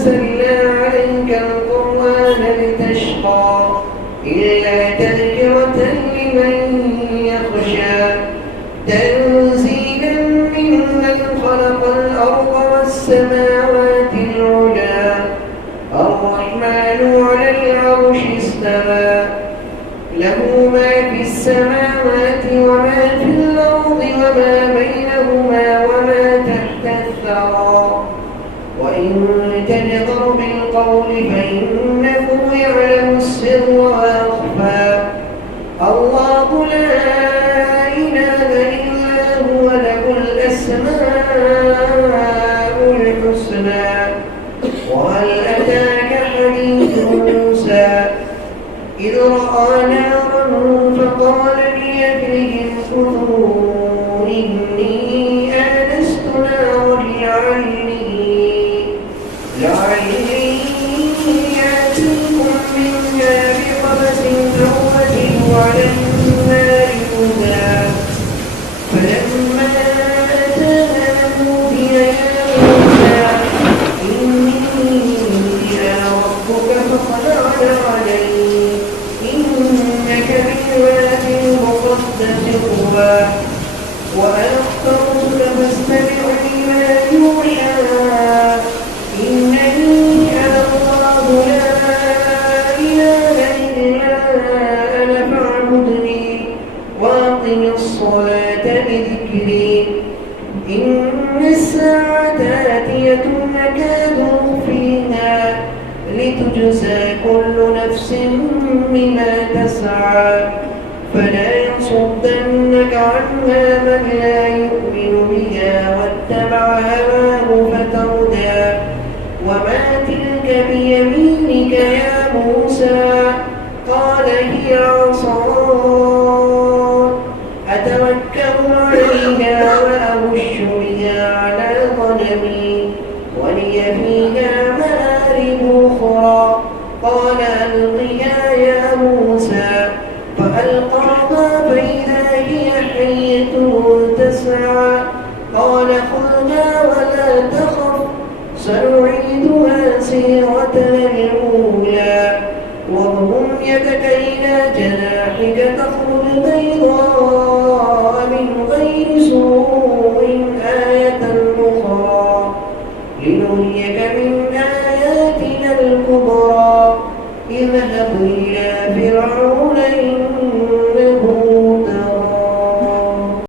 أنزلنا عليك القرآن لتشقى إلا تذكرة لمن يخشى تنزيلا ممن خلق الأرض والسماوات العلى الرحمن على العرش استوى له ما في السماوات وما في الأرض وما بينهما وما تحت الثرى وإن تجهر بالقول فإنه يعلم السر وأخفى الله لا إله إلا هو له الأسماء الحسنى وهل أتاك حديث موسى إذ رأى نارا فقال لأهلهم كثوا إني آنست نارا لعلي آتيكم منها بقبس أو أجد على النار هدى فلما أتاها نودي يا موسى إني أنا ربك فاطلع علي إنك بالوادي المقدس طوى وأنا اخترتك فاستمع لما يوحى إنني أنا الله لا إله إلا أنا فاعبدني وأقم الصلاة لذكري إن الساعة آتية أكاد أخفيها لتجزى كل نفس بما تسعى فلا يصدنك عنها من لا يؤمن بها واتبع هواه فتردى وما تلك بيمينك يا موسى قال هي عصاي أتوكل عليها وأهش بها على غنمي ولي فيها مآرب أخرى قال ألقها يا موسى فألقاها فإذا هي حية تسعى قال خذها ولا تخف سنعيدها سيرتها الأولى واضم يدك إلى جناحك تخرج بيضاء